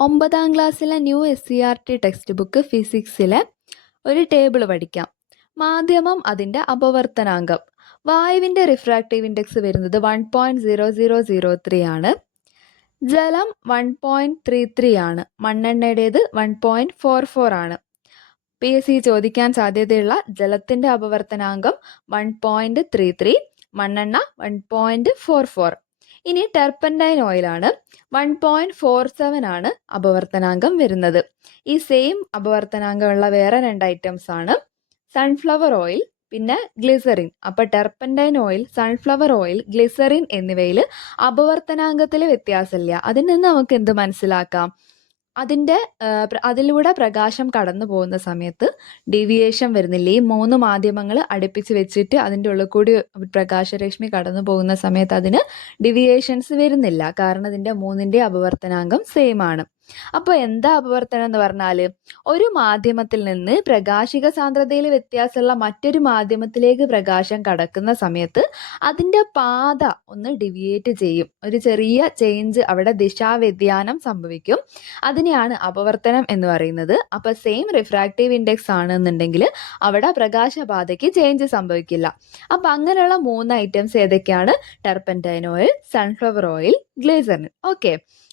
ഒമ്പതാം ക്ലാസ്സിലെ new S C R T text book ഫിസിക്സിലെ ഒരു ടേബിൾ പഠിക്കാം. മാധ്യമം അതിന്റെ അപവർത്തനാംഗം വായുവിന്റെ റിഫ്രാക്റ്റീവ് ഇൻഡെക്സ് വരുന്നത് one point zero zero zero three ആണ്. ജലം വൺ പോയിന്റ് ത്രീ ത്രീ ആണ്. മണ്ണെണ്ണയുടേത് വൺ പോയിന്റ് ഫോർ ഫോർ ആണ്. പി എസ് സി ചോദിക്കാൻ സാധ്യതയുള്ള ജലത്തിന്റെ അപവർത്തനാംഗം വൺ പോയിന്റ് ത്രീ ത്രീ മണ്ണെണ്ണ വൺ പോയിന്റ് ഫോർ ഫോർ ഇനി ടെർപ്പൻഡൈൻ ഓയിലാണ്. വൺ പോയിന്റ് ഫോർ സെവൻ ആണ് അപവർത്തനാങ്കം വരുന്നത്. ഈ സെയിം അപവർത്തനാങ്കമുള്ള വേറെ രണ്ട് ഐറ്റംസ് ആണ്. സൺഫ്ലവർ ഓയിൽ പിന്നെ ഗ്ലിസറിൻ അപ്പോൾ turpentine oil sunflower oil glycerine എന്നിവയിൽ അപവർത്തനാങ്കത്തിൽ വ്യത്യാസമില്ല. അതിൽ നിന്ന് നമുക്ക് എന്ത് മനസ്സിലാക്കാം? അതിന്റെ അതിലൂടെ പ്രകാശം കടന്നു പോകുന്ന സമയത്ത് ഡീവിയേഷൻ വരുന്നില്ല. ഈ മൂന്ന് മാധ്യമങ്ങൾ അടുപ്പിച്ച് വെച്ചിട്ട് അതിന്റെ ഉള്ളിൽ കൂടി പ്രകാശരശ്മി കടന്നു പോകുന്ന സമയത്ത് അതിന് ഡിവിയേഷൻസ് വരുന്നില്ല. കാരണം ഇതിന്റെ മൂന്നിന്റെ അപവർത്തനാംഗം സെയിം ആണ്. അപ്പോൾ എന്താ അപവർത്തനം എന്ന് പറഞ്ഞാൽ ഒരു മാധ്യമത്തിൽ നിന്ന് പ്രകാശിക സാന്ദ്രതയിൽ വ്യത്യാസമുള്ള മറ്റൊരു മാധ്യമത്തിലേക്ക് പ്രകാശം കടക്കുന്ന സമയത്ത് അതിന്റെ പാത ഒന്ന് ഡിവിയേറ്റ് ചെയ്യും. ഒരു ചെറിയ ചേഞ്ച് അവിടെ ദിശാവ്യതിയാനം സംഭവിക്കും. അതിനെയാണ് അപവർത്തനം എന്ന് പറയുന്നത്. അപ്പോൾ സെയിം റിഫ്രാക്റ്റീവ് ഇൻഡെക്സ് ആണെന്നുണ്ടെങ്കിൽ അവിടെ പ്രകാശപാതയ്ക്ക് ചേഞ്ച് സംഭവിക്കില്ല. അപ്പം അങ്ങനെയുള്ള മൂന്ന് ഐറ്റംസ് ഏതൊക്കെയാണ്? Turpentine oil sunflower oil glycerine okay.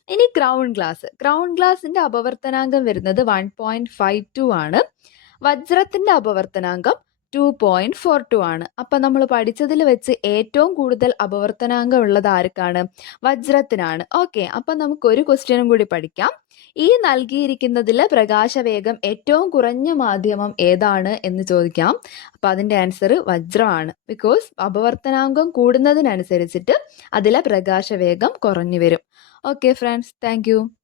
ഇനി ക്രൗൺ ഗ്ലാസ്. ക്രൗൺ ഗ്ലാസിന്റെ അപവർത്തനാങ്കം വരുന്നത് വൺ പോയിന്റ് ഫൈവ് ടു ആണ്. വജ്രത്തിന്റെ അപവർത്തനാങ്കം ടു പോയിന്റ് ഫോർ ടു ആണ്. അപ്പൊ നമ്മൾ പഠിച്ചതിൽ വെച്ച് ഏറ്റവും കൂടുതൽ അപവർത്തനാംഗം ഉള്ളത് ആർക്കാണ്? വജ്രത്തിനാണ്. ഓക്കെ അപ്പൊ നമുക്ക് ഒരു ക്വസ്റ്റ്യനും കൂടി പഠിക്കാം. ഈ നൽകിയിരിക്കുന്നതിൽ പ്രകാശവേഗം ഏറ്റവും കുറഞ്ഞ മാധ്യമം ഏതാണ് എന്ന് ചോദിക്കാം. അപ്പൊ അതിന്റെ ആൻസർ വജ്രമാണ്. ബിക്കോസ് അപവർത്തനാംഗം കൂടുന്നതിനനുസരിച്ചിട്ട് അതിലെ പ്രകാശവേഗം കുറഞ്ഞു വരും. Okay friends thank